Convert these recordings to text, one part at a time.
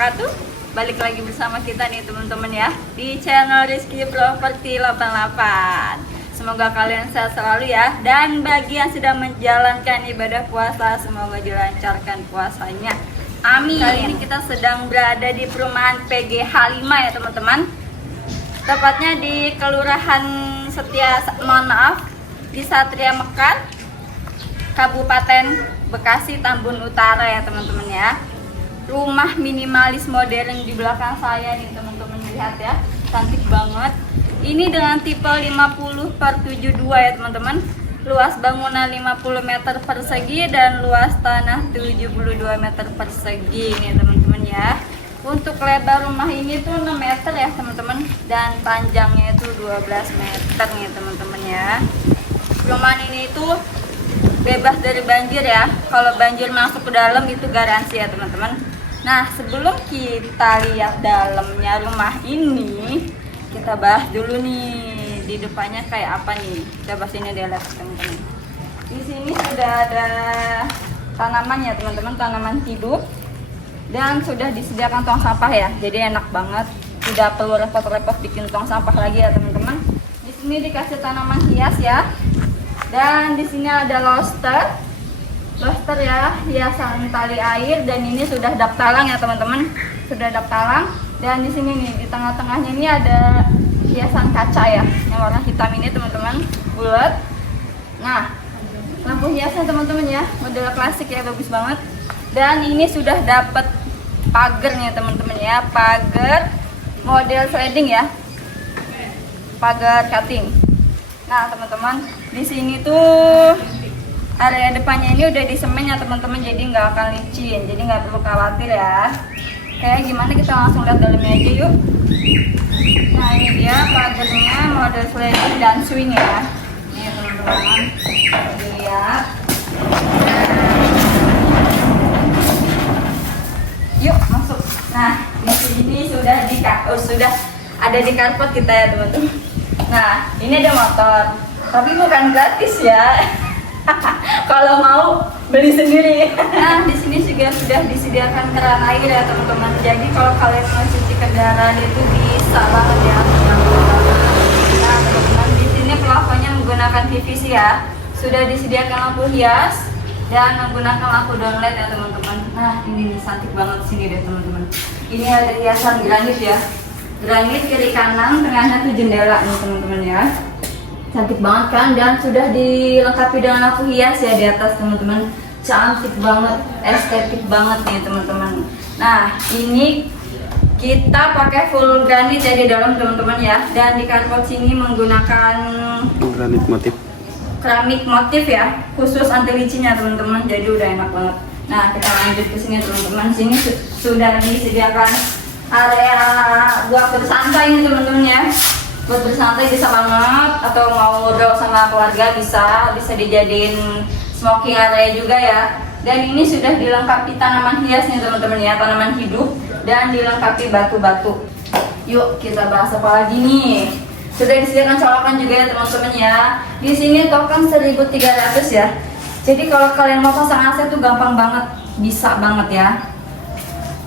wabarakatuh. Balik lagi bersama kita nih teman-teman ya di channel Rizky Property 88. Semoga kalian sehat selalu ya. Dan bagi yang sedang menjalankan ibadah puasa, semoga dilancarkan puasanya. Amin. Kali ini kita sedang berada di perumahan PGH 5 ya teman-teman. Tepatnya di Kelurahan di Satria Mekar, Kabupaten Bekasi, Tambun Utara ya teman-teman ya. Rumah minimalis modern di belakang saya nih teman-teman, lihat ya, cantik banget. Ini dengan tipe 50/72 ya teman-teman. Luas bangunan 50 meter persegi dan luas tanah 72 meter persegi nih teman-teman ya. Untuk lebar rumah ini tuh 6 meter ya teman-teman, dan panjangnya itu 12 meter nih teman-teman ya. Perumahan ini tuh bebas dari banjir ya. Kalau banjir masuk ke dalam itu garansi ya teman-teman. Nah, sebelum kita lihat dalamnya rumah ini, kita bahas dulu nih di depannya kayak apa nih. Coba sini deh lihat teman-teman. Di sini sudah ada tanaman ya teman-teman, tanaman hidup, dan sudah disediakan tong sampah ya. Jadi enak banget, tidak perlu repot-repot bikin tong sampah lagi ya teman-teman. Di sini dikasih tanaman hias ya. Dan di sini ada lobster ya, hiasan tali air, dan ini sudah daptalang ya teman-teman, sudah daptalang. Dan di sini nih di tengah-tengahnya ini ada hiasan kaca ya, yang warna hitam ini teman-teman, bulat. Nah, lampu hiasnya teman-teman ya, model klasik ya, bagus banget. Dan ini sudah dapat pagernya teman-teman ya, pagar model sliding ya, pagar cutting. Nah teman-teman, di sini tuh area depannya ini udah disemen ya teman-teman, jadi nggak akan licin, jadi nggak perlu khawatir ya. Kayak gimana, kita langsung lihat dalamnya aja yuk. Nah ini dia pagarnya model sliding dan swing ya. Nih teman-teman, lihat. Yuk masuk. Nah di sini sudah ada di carport kita ya teman-teman. Nah ini ada motor, tapi bukan gratis ya. Kalau mau beli sendiri. Nah, di sini juga sudah disediakan keran air ya teman-teman. Jadi kalau kalian mau cuci kendaraan itu bisa banget ya. Nah, teman-teman, di sini plafonnya menggunakan PVC ya. Sudah disediakan lampu hias dan menggunakan lampu downlight ya teman-teman. Nah, ini cantik banget sini deh teman-teman. Ini ada hiasan granit ya. Granit kiri kanan, tengahnya tuh jendela nih teman-teman ya. Cantik banget kan, dan sudah dilengkapi dengan lampu hias ya di atas teman-teman. Cantik banget, estetik banget nih teman-teman. Nah ini kita pakai full granit ya di dalam teman-teman ya, dan di carport sini menggunakan granit motif, keramik motif ya, khusus anti licinnya teman-teman. Jadi udah enak banget. Nah kita lanjut ke sini teman-teman. Sini sudah disediakan area buat bersantai nih teman-teman ya. Buat bersantai bisa banget, atau mau ngobrol sama keluarga bisa dijadiin smoking area juga ya. Dan ini sudah dilengkapi tanaman hias nih teman-teman ya, tanaman hidup, dan dilengkapi batu-batu. Yuk kita bahas apa lagi nih. Sudah disediakan colokan juga ya teman-teman ya. Di sini token 1.300 ya. Jadi kalau kalian mau pasang AC tuh gampang banget, bisa banget ya.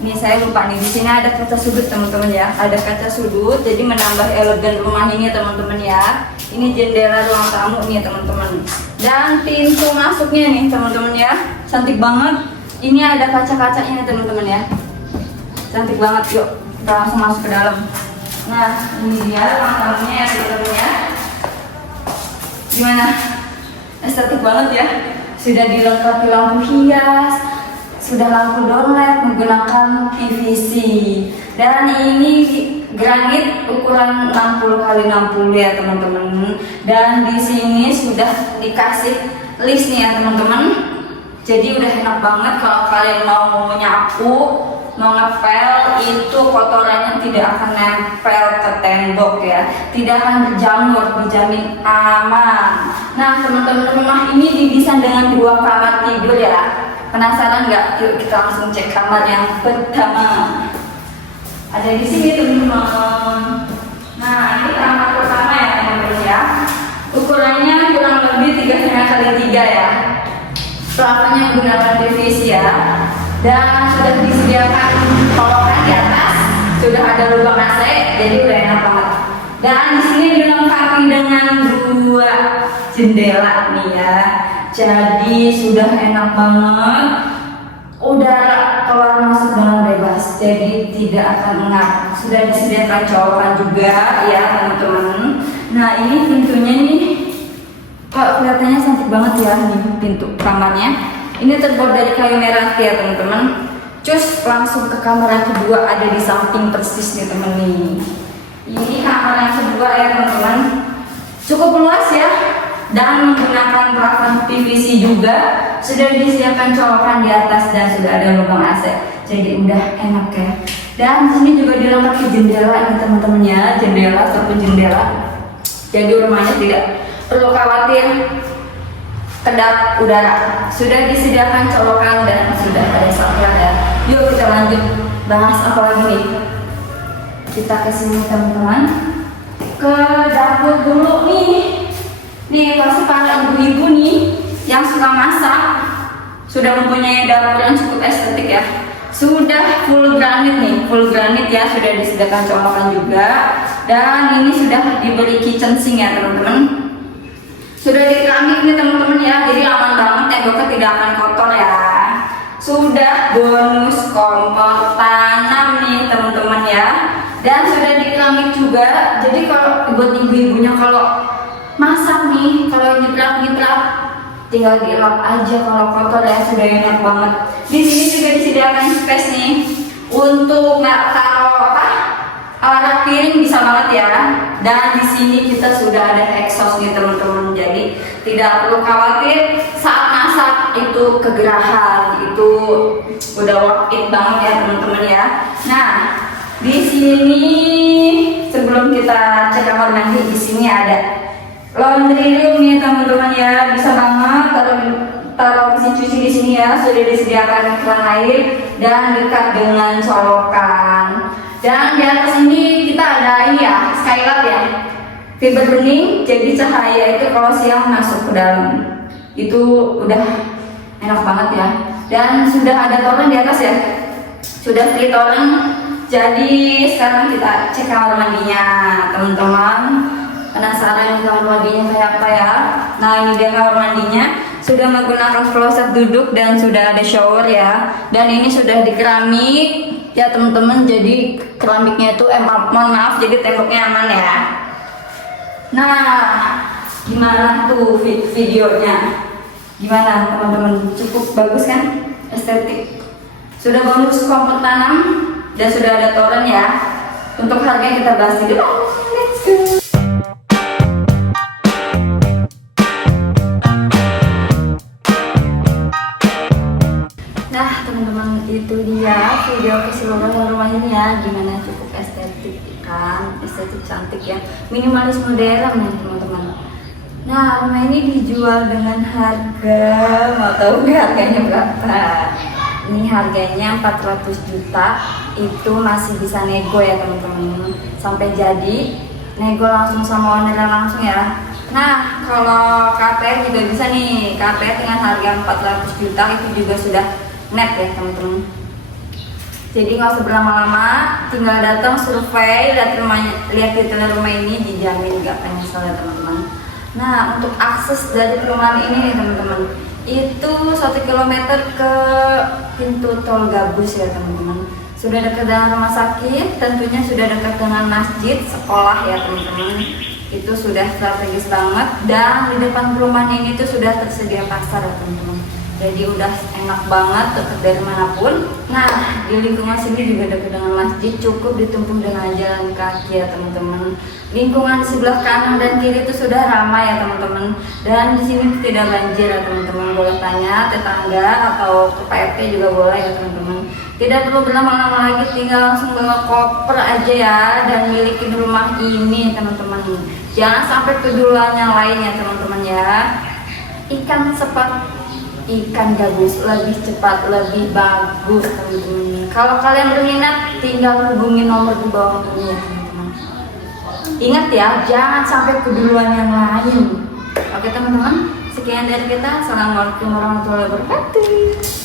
Ini saya lupa nih, di sini ada kaca sudut teman-teman ya, ada kaca sudut, jadi menambah elegan rumah ini teman-teman ya. Ini jendela ruang tamu nih teman-teman, dan pintu masuknya nih teman-teman ya, cantik banget. Ini ada kaca-kacanya nih teman-teman ya, cantik banget. Yuk kita langsung masuk ke dalam. Nah ini dia ruang tamunya ya teman-teman ya. Gimana? Estetik banget ya, sudah dilengkapi lampu hias, sudah lampu downlight menggunakan PVC, dan ini granit ukuran 60x60 ya teman-teman. Dan di sini sudah dikasih list nih ya teman-teman. Jadi udah enak banget kalau kalian mau nyapu, mau ngepel, itu kotorannya tidak akan nempel ke tembok ya, tidak akan berjamur, dijamin aman. Nah teman-teman, rumah ini didesain dengan 2 kamar tidur ya. Penasaran nggak? Yuk kita langsung cek kamar yang pertama. Ada di sini teman-teman. Nah ini kamar pertama ya teman-teman ya. Ukurannya kurang lebih 3,5 x 3 ya. Plafonnya menggunakan PVC ya. Dan sudah disediakan colokan sudah ada lubang AC, jadi udah enak banget. Dan di sini dilengkapi dengan 2 jendela nih ya. Jadi sudah enak banget. Udara keluar masuk dengan bebas, jadi tidak akan mengap. Sudah disediakan colokan juga ya teman-teman. Nah ini pintunya nih, kok kelihatannya cantik banget ya nih pintu kamarnya. Ini terbuat dari kayu merah ya teman-teman. Cus langsung ke kamar yang kedua, ada di samping persis nih temen nih. Ini kamar yang kedua ya teman-teman. Cukup luas ya, dan menggunakan plafon PVC juga. Sudah disediakan colokan di atas dan sudah ada lubang AC, jadi udah enak ya. Dan di sini juga dilengkapi jendela ini teman-teman ya, jendela ataupun jendela. Jadi rumahnya tidak perlu khawatir kedap udara. Sudah disediakan colokan dan sudah ada saklar ya. Yuk kita lanjut bahas apa lagi nih. Kita ke sini teman-teman, ke dapur dulu nih. Nih pasti para ibu-ibu nih yang suka masak sudah mempunyai dapur yang cukup estetik ya. Sudah full granit nih, full granit ya, sudah disediakan colokan juga. Dan ini sudah diberi kitchen sink ya teman-teman. Sudah di keramik nih teman-teman ya, jadi aman banget, temboknya tidak akan kotor ya. Sudah bonus kompor tanam nih teman-teman ya. Dan sudah di keramik juga, jadi kalau buat ibu-ibunya kalau masak nih, kalau nyetrap tinggal dilap aja kalau kotor ya, sudah enak banget. Di sini juga disediakan space nih untuk taruh alat piring bisa banget ya. Dan di sini kita sudah ada exhaust nih teman-teman, jadi tidak perlu khawatir saat masak itu kegerahan, itu udah worth it banget ya teman-teman ya. Nah di sini sebelum kita cek kamar mandi, di sini ada laundry room nih teman-teman ya, bisa banget taruh mesin cuci di sini ya. Sudah disediakan keran air dan dekat dengan colokan. Dan di atas ini kita ada ini ya, skylight ya, fiber bening, jadi cahaya itu kalau siang masuk ke dalam itu udah enak banget ya. Dan sudah ada toren di atas ya, sudah free toren. Jadi sekarang kita cek kamar mandinya teman-teman. Penasaran kamar mandinya kayak apa ya? Nah ini dia kamar mandinya, sudah menggunakan kloset duduk dan sudah ada shower ya. Dan ini sudah di keramik ya teman-teman, jadi keramiknya itu mohon maaf, jadi temboknya aman ya. Nah gimana tuh videonya, gimana teman-teman, cukup bagus kan, estetik. Sudah bonus kompor tanam dan sudah ada toren ya. Untuk harganya kita bahas di depan. Let's go. Nah teman-teman, itu dia video keseluruhan rumah ini ya, gimana, cukup estetik kan, estetik cantik ya, minimalis modern nih teman-teman. Nah rumah ini dijual dengan harga, mau tahu nggak harganya berapa? Ini harganya 400 juta, itu masih bisa nego ya teman-teman, sampai jadi nego langsung sama ownernya langsung ya. Nah kalau KPR juga bisa nih, KPR dengan harga 400 juta itu juga sudah net ya teman-teman. Jadi nggak usah berlama-lama, tinggal datang survei, lihat rumahnya, lihat detail rumah ini, dijamin nggak akan nyesel ya teman-teman. Nah untuk akses dari perumahan ini nih teman-teman, itu 1 km ke pintu tol Gabus ya teman-teman. Sudah dekat dengan rumah sakit, tentunya sudah dekat dengan masjid, sekolah ya teman-teman. Itu sudah strategis banget. Dan di depan perumahan ini tuh sudah tersedia pasar ya teman-teman. Jadi udah enak banget, dekat dari manapun. Nah di lingkungan sini juga dekat dengan masjid, cukup ditempuh dengan jalan kaki ya teman-teman. Lingkungan di sebelah kanan dan kiri itu sudah ramai ya teman-teman. Dan di sini tidak banjir ya teman-teman. Boleh tanya tetangga atau ke PRT juga boleh ya teman-teman. Tidak perlu berlama-lama lagi, tinggal langsung bawa koper aja ya dan milikin rumah ini teman-teman. Jangan sampai keduluan yang lain ya teman-teman ya. Ikan cepat, ikan gabus lebih cepat, lebih bagus teman-teman. Kalau kalian berminat, tinggal hubungi nomor di bawah ini ya teman-teman. Ingat ya, jangan sampai keduluan yang lain. Oke teman-teman, sekian dari kita. Assalamualaikum warahmatullahi wabarakatuh.